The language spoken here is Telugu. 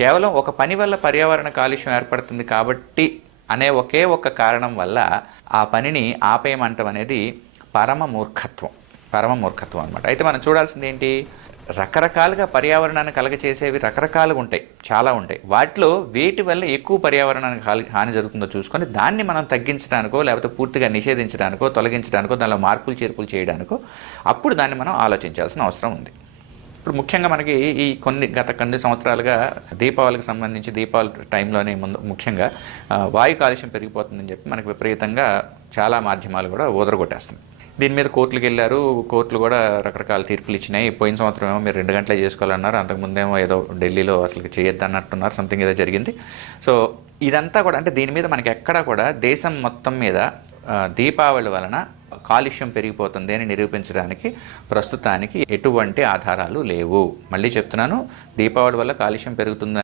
కేవలం ఒక పని వల్ల పర్యావరణ కాలుష్యం ఏర్పడుతుంది కాబట్టి అనే ఒకే ఒక్క కారణం వల్ల ఆ పనిని ఆపేయమంటం అనేది పరమ మూర్ఖత్వం అనమాట. అయితే మనం చూడాల్సింది ఏంటి, రకరకాలుగా పర్యావరణాన్ని కలగచేసేవి రకరకాలుగా ఉంటాయి, చాలా ఉంటాయి. వాటిలో వేటి వల్ల ఎక్కువ పర్యావరణానికి హాని జరుగుతుందో చూసుకొని దాన్ని మనం తగ్గించడానికో లేకపోతే పూర్తిగా నిషేధించడానికో తొలగించడానికో దానిలో మార్పులు చేర్పులు చేయడానికో అప్పుడు దాన్ని మనం ఆలోచించాల్సిన అవసరం ఉంది. ఇప్పుడు ముఖ్యంగా మనకి ఈ గత కొన్ని సంవత్సరాలుగా దీపావళికి సంబంధించి దీపావళి టైంలోనే ముఖ్యంగా వాయు కాలుష్యం పెరిగిపోతుందని చెప్పి మనకు విపరీతంగా చాలా మాధ్యమాలు కూడా ఊదరగొట్టేస్తున్నాయి. దీని మీద కోర్టులకు వెళ్ళారు, కోర్టులు కూడా రకరకాల తీర్పులు ఇచ్చినాయి. పోయిన సంవత్సరం ఏమో మీరు 2 గంటలే చేసుకోవాలన్నారు, అంతకుముందేమో ఏదో ఢిల్లీలో అసలు చేయొద్దు అన్నట్టున్నారు, సంథింగ్ ఏదో జరిగింది. సో ఇదంతా కూడా అంటే దీని మీద మనకి ఎక్కడా కూడా దేశం మొత్తం మీద దీపావళి వలన కాలుష్యం పెరిగిపోతుంది అని నిరూపించడానికి ప్రస్తుతానికి ఎటువంటి ఆధారాలు లేవు. మళ్ళీ చెప్తున్నాను, దీపావళి వల్ల కాలుష్యం పెరుగుతుంది